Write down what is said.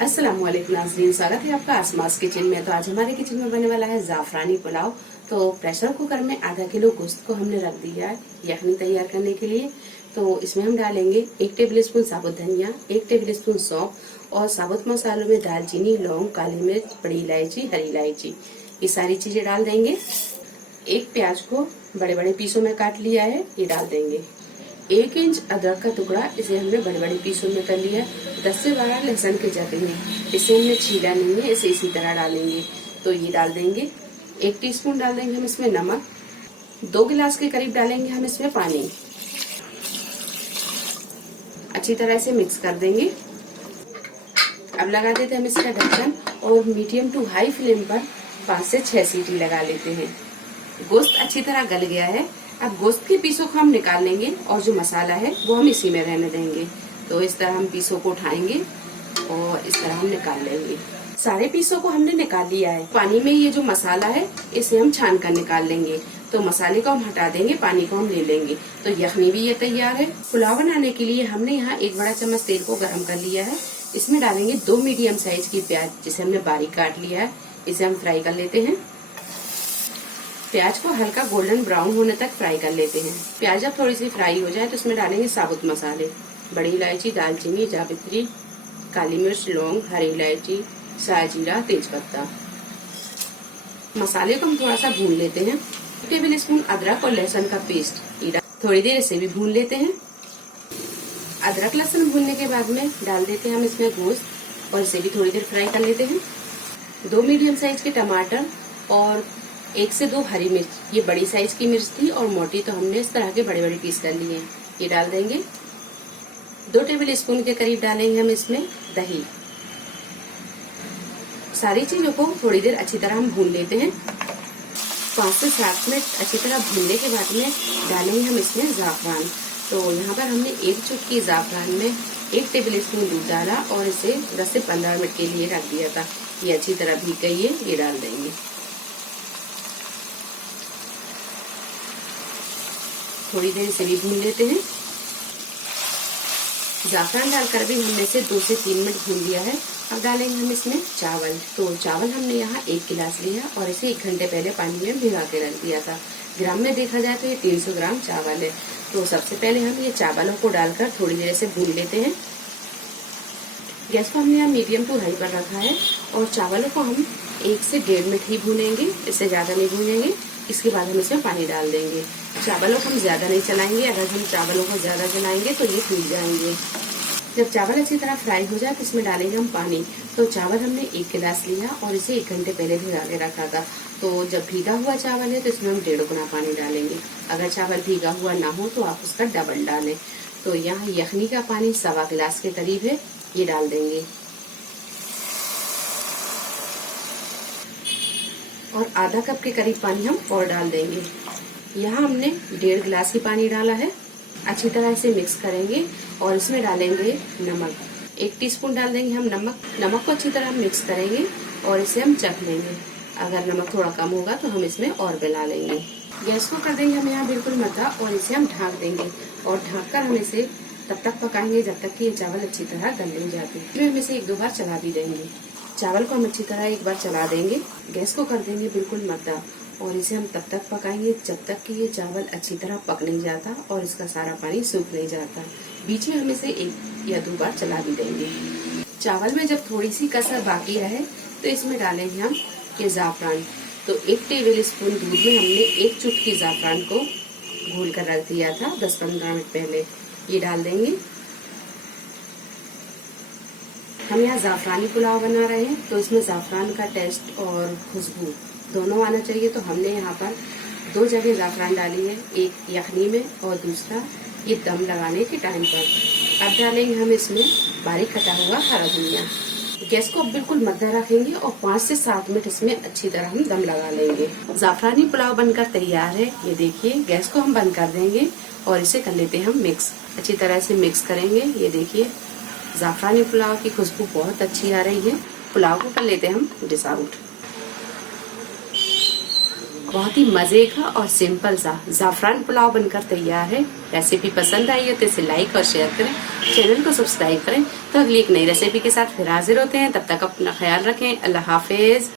अस्सलामुअलैकुम नाज़रीन, स्वागत है आपका आसमास किचन में। तो आज हमारे किचन में बनने वाला है जाफरानी पुलाव। तो प्रेशर कुकर में आधा किलो गोश्त को हमने रख दिया है यखनी तैयार करने के लिए। तो इसमें हम डालेंगे 1 टेबलस्पून साबुत धनिया, 1 टेबलस्पून सौंफ और साबुत मसालों में दालचीनी, लौंग, काली मिर्च, बड़ी इलायची, हरी इलायची, ये सारी चीजें डाल देंगे। एक प्याज को बड़े बड़े पीसों में काट लिया है, ये डाल देंगे। 1 इंच अदरक का टुकड़ा, इसे हमने बड़े बड़े पीसों में कर लिया। 10 से 12 लहसुन के जबे हैं, इसे हमने छीला नहीं है, इसे इसी तरह डालेंगे। तो ये डाल देंगे। 1 टीस्पून डाल देंगे हम इसमें नमक। 2 गिलास के करीब डालेंगे हम इसमें पानी। अच्छी तरह से मिक्स कर देंगे। अब लगा देते हैं हम इसका ढक्कन और मीडियम टू हाई फ्लेम पर 5 से 6 सीटी लगा लेते हैं। गोश्त अच्छी तरह गल गया है। अब गोश्त के पीसों को हम निकाल लेंगे और जो मसाला है वो हम इसी में रहने देंगे। तो इस तरह हम पीसों को उठाएंगे और इस तरह हम निकाल लेंगे। सारे पीसों को हमने निकाल लिया है। पानी में ये जो मसाला है इसे हम छान कर निकाल लेंगे। तो मसाले को हम हटा देंगे, पानी को हम ले लेंगे। तो यखनी भी ये तैयार है। पुलाव बनाने के लिए हमने यहाँ 1 बड़ा चम्मच तेल को गर्म कर लिया है। इसमें डालेंगे 2 मीडियम साइज की प्याज, जिसे हमने बारीक काट लिया है। इसे हम फ्राई कर लेते हैं। प्याज को हल्का गोल्डन ब्राउन होने तक फ्राई कर लेते हैं। प्याज जब थोड़ी सी फ्राई हो जाए तो इसमें डालेंगे साबुत मसाले, बड़ी इलायची, दालचीनी, जावित्री, काली मिर्च, लौंग, हरी इलायची, साजीरा, तेज पत्ता। मसाले को हम थोड़ा सा भून लेते हैं। 1 टेबल स्पून अदरक और लहसुन का पेस्ट, थोड़ी देर इसे भी भून लेते हैं। अदरक लहसुन भूनने के बाद में डाल देते हैं हम इसमें गोश्त और इसे भी थोड़ी देर फ्राई कर लेते हैं। 2 मीडियम साइज के टमाटर और 1 से 2 हरी मिर्च, ये बड़ी साइज की मिर्च थी और मोटी, तो हमने इस तरह के बड़े बड़े पीस कर लिए हैं, ये डाल देंगे। 2 टेबल स्पून के करीब डालेंगे हम इसमें दही। सारी चीजों को थोड़ी देर अच्छी तरह हम भून लेते हैं। 5 से 7 मिनट अच्छी तरह भूनने के बाद में डालेंगे हम इसमें जाफरान। तो यहाँ पर हमने 1 चुटकी जाफरान में 1 टेबल स्पून दूध डाला और इसे 10 से 15 मिनट के लिए रख दिया था। ये अच्छी तरह भीग गई है, ये डाल देंगे। थोड़ी देर इसे भी भून लेते हैं। जाफरान डालकर भी हमने इसे 2 से 3 मिनट भून लिया है। अब डालेंगे हम इसमें चावल। तो चावल हमने यहाँ 1 गिलास लिया और इसे 1 घंटे पहले पानी में भिगा के रख दिया था। ग्राम में देखा जाए तो ये 300 ग्राम चावल है। तो सबसे पहले हम ये चावलों को डालकर थोड़ी देर से भून लेते हैं। गैस को हमने यहाँ मीडियम टू हाई पर रखा है और चावलों को हम 1 से 1.5 मिनट ही भूनेंगे, इससे ज्यादा नहीं भूनेंगे। इसके बाद हम इसमें पानी डाल देंगे। चावलों को हम ज्यादा नहीं चलाएंगे, अगर हम चावलों को ज्यादा चलाएंगे तो ये फूल जाएंगे। जब चावल अच्छी तरह फ्राई हो जाए तो इसमें डालेंगे हम पानी। तो चावल हमने 1 गिलास लिया और इसे 1 घंटे पहले भिगा के रखा था। तो जब भीगा हुआ चावल है तो इसमें हम 1.5 गुना पानी डालेंगे। अगर चावल भीगा हुआ ना हो तो आप उसका डबल डालें। तो यहाँ यखनी का पानी 1.25 गिलास के करीब है, ये डाल देंगे। और आधा कप के करीब पानी हम और डाल देंगे। यहाँ हमने 1.5 गिलास ही पानी डाला है। अच्छी तरह से मिक्स करेंगे और इसमें डालेंगे नमक। 1 टीस्पून डाल देंगे हम नमक। नमक को अच्छी तरह मिक्स करेंगे और इसे हम चख लेंगे। अगर नमक थोड़ा कम होगा तो हम इसमें और मिला लेंगे। गैस को कर देंगे हम यहाँ बिल्कुल मद्दा और इसे हम ढक देंगे और ढककर हम इसे तब तक पकाएंगे जब तक कि ये चावल अच्छी तरह गल नहीं जाते। फिर हम इसे 1-2 बार चला भी देंगे। चावल को हम अच्छी तरह एक बार चला देंगे। गैस को कर देंगे बिल्कुल मद्दा और इसे हम तब तक पकाएंगे जब तक कि ये चावल अच्छी तरह पक नहीं जाता और इसका सारा पानी सूख नहीं जाता। बीच में हम इसे 1 या 2 बार चला भी देंगे। चावल में जब थोड़ी सी कसर बाकी रहे तो इसमें डालेंगे हम ये जाफरान। तो 1 टेबल स्पून दूध में हमने 1 चुटकी जाफरान को घोल कर रख दिया था 10-15 मिनट पहले, ये डाल देंगे। हम यहाँ जाफरानी पुलाव बना रहे हैं तो इसमें जाफरान का टेस्ट और खुशबू दोनों आना चाहिए। तो हमने यहाँ पर 2 जगह जाफरान डाली है, एक यखनी में और दूसरा ये दम लगाने के टाइम पर। अब डालेंगे हम इसमें बारीक कटा हुआ हरा धनिया। गैस को अब बिल्कुल मद्दा रखेंगे और 5 से 7 मिनट इसमें अच्छी तरह हम दम लगा लेंगे। जाफरानी पुलाव बनकर तैयार है, ये देखिए। गैस को हम बंद कर देंगे और इसे कर लेते हैं हम मिक्स। अच्छी तरह से मिक्स करेंगे। ये देखिए जाफरानी पुलाव की खुशबू बहुत अच्छी आ रही है। पुलाव को कर लेते हैं हम डिश आउट। बहुत ही मजे का और सिंपल सा ज़ाफ़रान पुलाव बनकर तैयार है। रेसिपी पसंद आई हो तो इसे लाइक और शेयर करें, चैनल को सब्सक्राइब करें। तो अगली एक नई रेसिपी के साथ फिर हाजिर होते हैं। तब तक अपना ख्याल रखें। अल्लाह हाफिज।